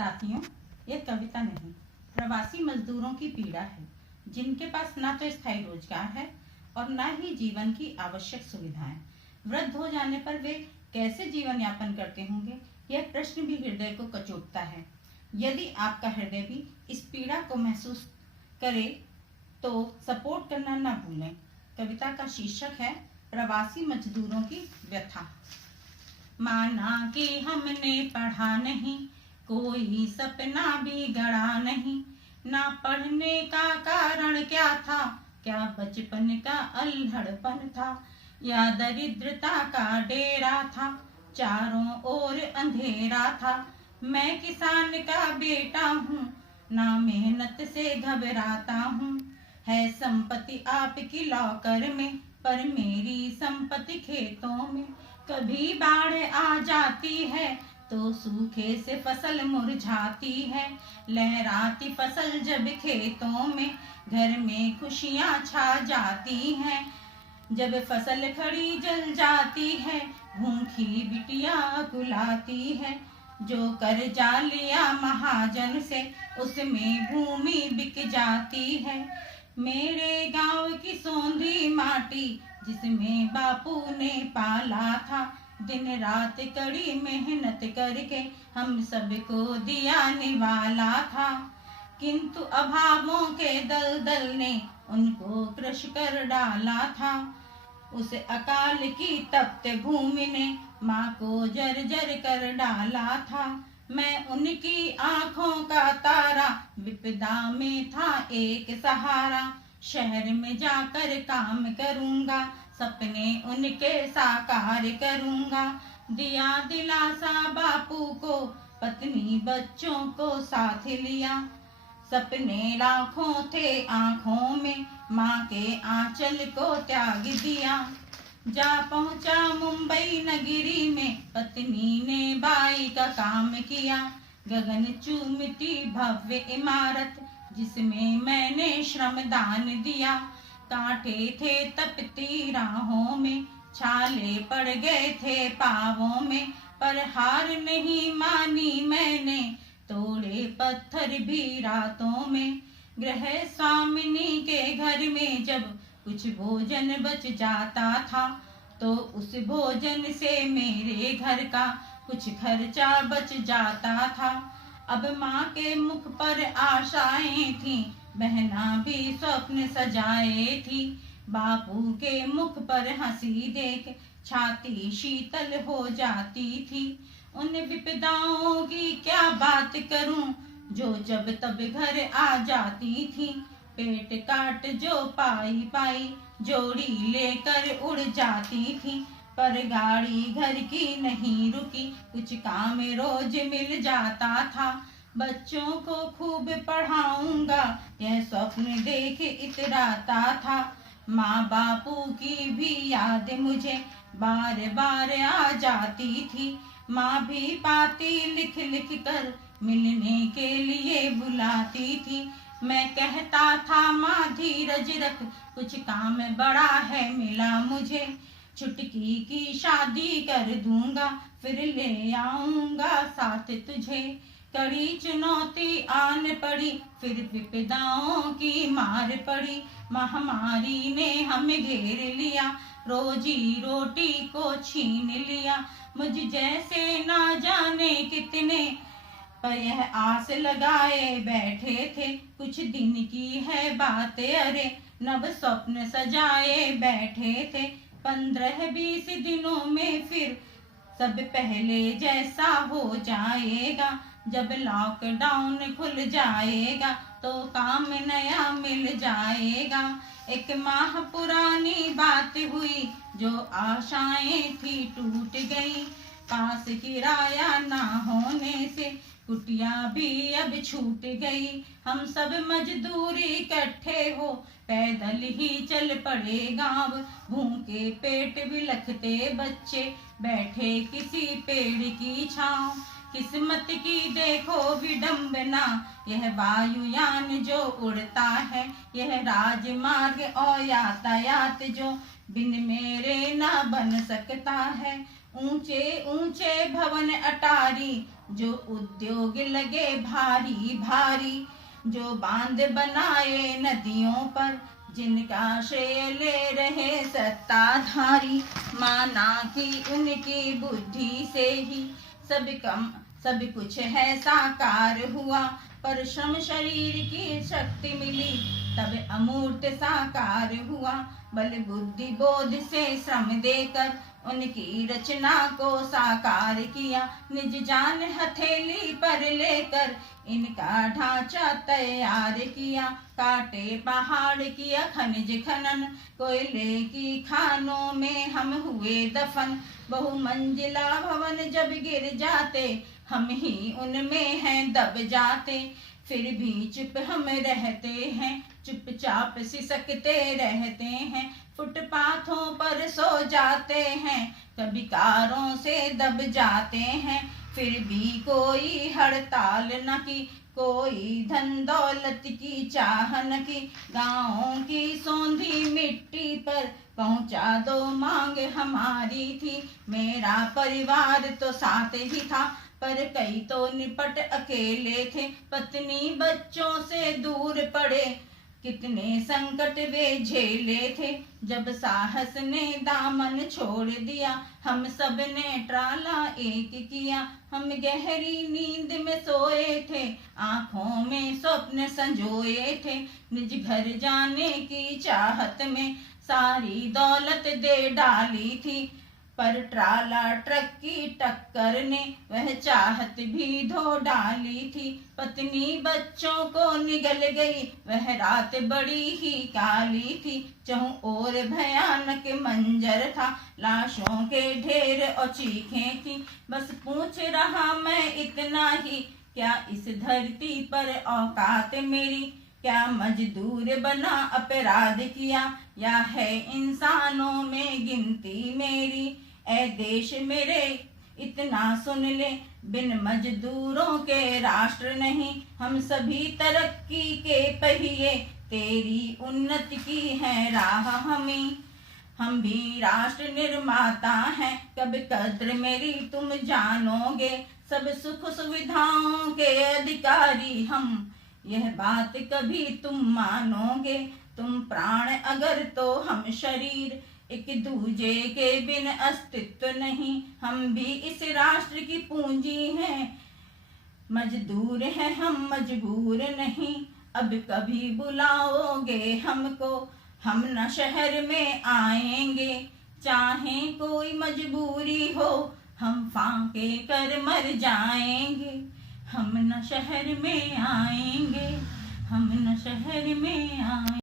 साथियों, यह कविता नहीं, प्रवासी मजदूरों की पीड़ा है, जिनके पास ना तो स्थायी रोजगार है और ना ही जीवन की आवश्यक सुविधाएं। वृद्ध हो जाने पर वे कैसे जीवन यापन करते होंगे, यह प्रश्न भी हृदय को कचोटता है। यदि आपका हृदय भी इस पीड़ा को महसूस करे तो सपोर्ट करना ना भूलें। कविता का शीर्षक है प्रवासी मजदूरों की व्यथा। माना कि हमने पढ़ा नहीं, कोई सपना भी गढ़ा नहीं, ना पढ़ने का कारण क्या था, क्या बचपन का अल्हड़पन था, या दरिद्रता का डेरा था, चारों ओर अंधेरा था। मैं किसान का बेटा हूँ, ना मेहनत से घबराता हूँ। है संपत्ति आपकी लॉकर में, पर मेरी संपत्ति खेतों में। कभी बाढ़ आ जाती है तो सूखे से फसल मुरझाती है। लहराती फसल जब खेतों में, घर में खुशियाँ छा जाती हैं। जब फसल खड़ी जल जाती है, भूखी बिटिया कुलाती है। जो कर्जा लिया महाजन से, उसमें भूमि बिक जाती है। मेरे गांव की सोंधी माटी, जिसमें बापू ने पाला था, दिन रात कड़ी मेहनत करके हम सबको दिया निवाला था। किंतु अभावों के दलदल ने उनको क्रश कर डाला था। उस अकाल की तप्त भूमि ने माँ को जर्जर कर डाला था। मैं उनकी आंखों का तारा, विपदा में था एक सहारा। शहर में जाकर काम करूंगा, सपने उनके साकार करूंगा। दिया दिलासा बापू को, पत्नी बच्चों को साथ लिया। सपने लाखों थे आंखों में, माँ के आंचल को त्याग दिया। जा पहुंचा मुंबई नगरी में, पत्नी ने बाई का काम किया। गगन चूमती भव्य इमारत, जिसमें मैंने श्रमदान दिया। कांटे थे तपती राहों में, छाले पड़ गए थे पांवों में, पर हार नहीं मानी मैंने, तोड़े पत्थर भी रातों में। गृह स्वामिनी के घर में जब कुछ भोजन बच जाता था, तो उस भोजन से मेरे घर का कुछ खर्चा बच जाता था। अब माँ के मुख पर आशाएं थी, बहना भी स्वप्न सजाए थी। बापू के मुख पर हंसी देख छाती शीतल हो जाती थी। उन विपदाओं की क्या बात करूं, जो जब तब घर आ जाती थी। पेट काट जो पाई पाई, जोड़ी लेकर उड़ जाती थी। पर गाड़ी घर की नहीं रुकी, कुछ काम रोज मिल जाता था। बच्चों को खूब पढ़ाऊंगा, यह स्वप्न देख इतराता था। माँ बापू की भी याद मुझे बार बार आ जाती थी। माँ भी पाती लिख लिख कर मिलने के लिए बुलाती थी। मैं कहता था माँ धीरज रख, कुछ काम बड़ा है मिला मुझे। छुटकी की शादी कर दूंगा, फिर ले आऊंगा साथ तुझे। कड़ी चुनौती आन पड़ी, फिर विपदाओं की मार पड़ी। महामारी ने हमें घेर लिया, रोजी रोटी को छीन लिया। मुझ जैसे ना जाने कितने, पर यह आस लगाए बैठे थे। कुछ दिन की है बात, अरे नव स्वप्न सजाए बैठे थे। 15-20 दिनों में फिर सब पहले जैसा हो जाएगा। जब लॉकडाउन खुल जाएगा तो काम नया मिल जाएगा। एक माह पुरानी बात हुई, जो आशाएं थी टूट गई। पास किराया ना होने से कुटिया भी अब छूट गई। हम सब मजदूर इकट्ठे हो पैदल ही चल पड़े गांव। भूखे पेट बिलखते बच्चे बैठे किसी पेड़ की छांव। किस्मत की देखो विडंबना, यह वायुयान जो उड़ता है। यह राजमार्ग और यातायात जो बिन मेरे ना बन सकता है। ऊंचे ऊंचे भवन अटारी, जो उद्योग लगे भारी भारी, जो बांध बनाए नदियों पर, जिनका श्रेय ले रहे सत्ताधारी, माना कि उनकी बुद्धि से ही सब कुछ है साकार हुआ, पर श्रम शरीर की शक्ति मिली तब अमूर्त साकार हुआ। बल बुद्धि बोध से श्रम देकर उनकी रचना को साकार किया, निज जान हथेली पर लेकर इनका ढांचा तैयार किया। काटे पहाड़ किया खनिज खनन, कोयले की खानों में हम हुए दफन। बहुमंजिला भवन जब गिर जाते, हम ही उनमें हैं दब जाते। फिर भी चुप हम रहते हैं, चुपचाप सिसकते रहते हैं। फुटपाथों पर सो जाते हैं, कभी कारों से दब जाते हैं। फिर भी कोई हड़ताल न की, कोई धन दौलत की चाह न की। गाँवों की सौंधी मिट्टी पर पहुंचा दो मांग हमारी थी। मेरा परिवार तो साथ ही था, पर कई तो निपट अकेले थे। पत्नी बच्चों से दूर पड़े, कितने संकट वे झेले थे। जब साहस ने दामन छोड़ दिया, हम सब ने ट्राला एक किया। हम गहरी नींद में सोए थे, आंखों में स्वप्न संजोए थे। निज घर जाने की चाहत में सारी दौलत दे डाली थी, पर ट्राला ट्रक की टक्कर ने वह चाहत भी धो डाली थी। पत्नी बच्चों को निगल गई, वह रात बड़ी ही काली थी। चहुं ओर भयानक मंजर था, लाशों के ढेर और चीखें थी। बस पूछ रहा मैं इतना ही, क्या इस धरती पर औकात मेरी? क्या मजदूर बना अपराध किया, या है इंसानों में गिनती मेरी? ऐ देश मेरे इतना सुन ले, बिन मजदूरों के राष्ट्र नहीं। हम सभी तरक्की के पहिए, तेरी उन्नति की है राह हमें। हम भी राष्ट्र निर्माता हैं, कब कद्र मेरी तुम जानोगे। सब सुख सुविधाओं के अधिकारी हम, यह बात कभी तुम मानोगे। तुम प्राण अगर तो हम शरीर, एक दूजे के बिन अस्तित्व नहीं। हम भी इस राष्ट्र की पूंजी हैं, मजदूर हैं हम मजबूर नहीं। अब कभी बुलाओगे हमको, हम न शहर में आएंगे। चाहे कोई मजबूरी हो, हम फांके कर मर जाएंगे। हम न शहर में आएंगे, हम न शहर में आएंगे।